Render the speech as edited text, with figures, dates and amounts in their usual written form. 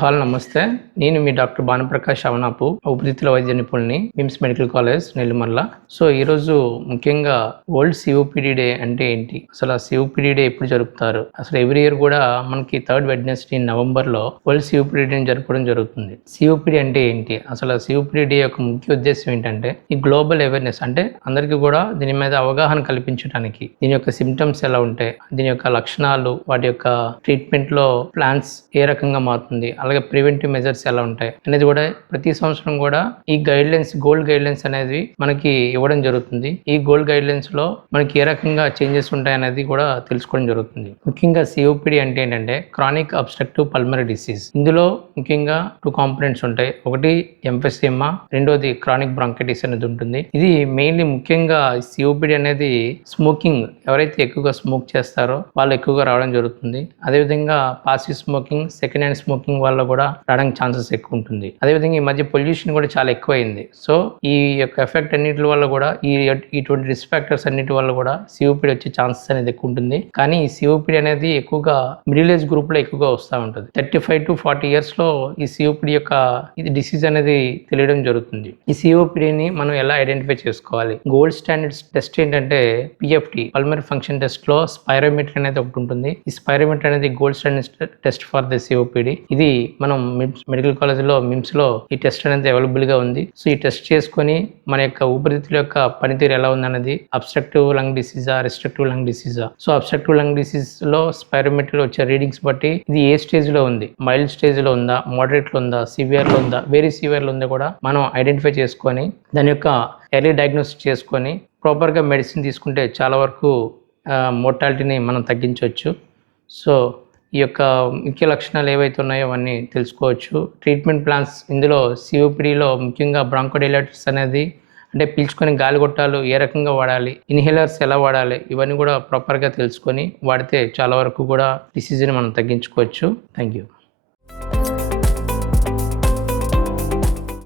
Hall నమస్తే. నేను మీ doctor Bhanuprakash Avanapu, ఊపిరితిత్తుల వైద్య నిపుణుల్ని, MIMS medical college Nellimarla. So ఈరోజు ముఖ్యంగా వరల్డ్ సిఓపిడి డే అంటే ఏంటి, అసలు ఆ సిఓపిడి డే ఎప్పుడు జరుపుతారు, అసలు ఎవ్రీ ఇయర్ కూడా మనకి థర్డ్ వెడ్నెస్డే నవంబర్లో వరల్డ్ సిఓపిడి డేని జరపడం జరుగుతుంది. సిఓపిడి అంటే ఏంటి, అసలు సిఓపిడి డే యొక్క ముఖ్య ఉద్దేశం ఏంటంటే ఈ గ్లోబల్ అవేర్నెస్, అంటే అందరికీ కూడా దీని మీద అవగాహన కల్పించడానికి, దీని యొక్క సిమ్టమ్స్ ఎలా ఉంటాయి, దీని యొక్క లక్షణాలు, వాటి యొక్క ట్రీట్మెంట్లో ప్లాన్స్ ఏ రకంగా మారుతుంది, అలాగే ప్రివెంటివ్ మెజర్స్ ఎలా ఉంటాయి అనేది కూడా ప్రతి సంవత్సరం కూడా ఈ గైడ్లైన్స్, గోల్డ్ గైడ్లైన్స్ అనేది మనకి ఇవ్వడం జరుగుతుంది. ఈ గోల్డ్ గైడ్లైన్స్ లో మనకి ఏ రకంగా చేంజెస్ ఉంటాయి అనేది కూడా తెలుసుకోవడం జరుగుతుంది. ముఖ్యంగా సిఓపిడి అంటే ఏంటంటే క్రానిక్ అబ్స్ట్రక్టివ్ పల్మనరీ డిసీజ్. ఇందులో ముఖ్యంగా 2 కాంపోనెంట్స్ ఉంటాయి. ఒకటి ఎంఫెసిమా, రెండోది క్రానిక్ బ్రాంకైటిస్ అనేది ఉంటుంది. ఇది మెయిన్లీ ముఖ్యంగా సిఓపిడి అనేది స్మోకింగ్, ఎవరైతే ఎక్కువగా స్మోక్ చేస్తారో వాళ్ళు ఎక్కువగా రావడం జరుగుతుంది. అదేవిధంగా passive smoking, second hand smoking వల్ల కూడా రావడానికి ఛాన్సెస్ ఎక్కువ ఉంటుంది. అదేవిధంగా ఈ మధ్య పొల్యూషన్ కూడా చాలా ఎక్కువైంది. సో ఈ యొక్క ఎఫెక్ట్ అన్నిటి వల్ల కూడా ఇటువంటి రిస్క్ ఫ్యాక్టర్స్ అన్నిటి వల్ల కూడా సిఓపిడి వచ్చే ఛాన్సెస్ అనేది ఎక్కువ ఉంటుంది. కానీ ఈ సిఓపిడి అనేది ఎక్కువగా మిడిల్ ఏజ్ గ్రూప్ లో ఎక్కువగా వస్తూ ఉంటుంది. 35 to 40 years లో ఈ సిఓపిడి యొక్క ఇది డిసీజ్ అనేది తెలియడం జరుగుతుంది. ఈ సిఓపిడిని మనం ఎలా ఐడెంటిఫై చేసుకోవాలి? గోల్డ్ స్టాండర్డ్స్ టెస్ట్ ఏంటంటే పిఎఫ్టి, పల్మనరీ ఫంక్షన్ టెస్ట్ లో స్పైరోమెట్రీ అనేది ఒకటి ఉంటుంది. ఈ స్పైరోమెట్రీ అనేది gold standard test for the COPD. ఇది మనం మెడికల్ కాలేజ్లో మిమ్స్లో ఈ టెస్ట్ అనేది అవైలబుల్గా ఉంది. సో ఈ టెస్ట్ చేసుకొని మన యొక్క ఊపిరితిత్తుల యొక్క పనితీరు ఎలా ఉందన్నది, అబ్స్ట్రక్టివ్ లంగ్ డిసీజా, రెస్ట్రిక్టివ్ లంగ్ డిసీజా. సో అబ్స్ట్రక్టివ్ లంగ్ డిసీజ్లో స్పైరోమెట్రీలో వచ్చే రీడింగ్స్ బట్టి ఇది ఏ స్టేజ్లో ఉంది, మైల్డ్ స్టేజ్లో ఉందా, మోడరేట్లో ఉందా, సివియర్లో ఉందా, వెరీ సివియర్లో ఉందా కూడా మనం ఐడెంటిఫై చేసుకొని దాని యొక్క ఎర్లీ డయాగ్నోసిస్ చేసుకొని ప్రాపర్గా మెడిసిన్ తీసుకుంటే చాలా వరకు మోర్టాలిటీని మనం తగ్గించవచ్చు. సో ఈ యొక్క ముఖ్య లక్షణాలు ఏవైతే ఉన్నాయో అవన్నీ తెలుసుకోవచ్చు. ట్రీట్మెంట్ ప్లాన్స్ ఇందులో సిఓపిడిలో ముఖ్యంగా బ్రాంకోడైలేటర్స్ అనేది, అంటే పీల్చుకొని గాలిగొట్టాలు ఏ రకంగా వాడాలి, ఇన్హేలర్స్ ఎలా వాడాలి, ఇవన్నీ కూడా ప్రాపర్గా తెలుసుకొని వాడితే చాలా వరకు కూడా డిసీజ్ని మనం తగ్గించుకోవచ్చు. Thank you.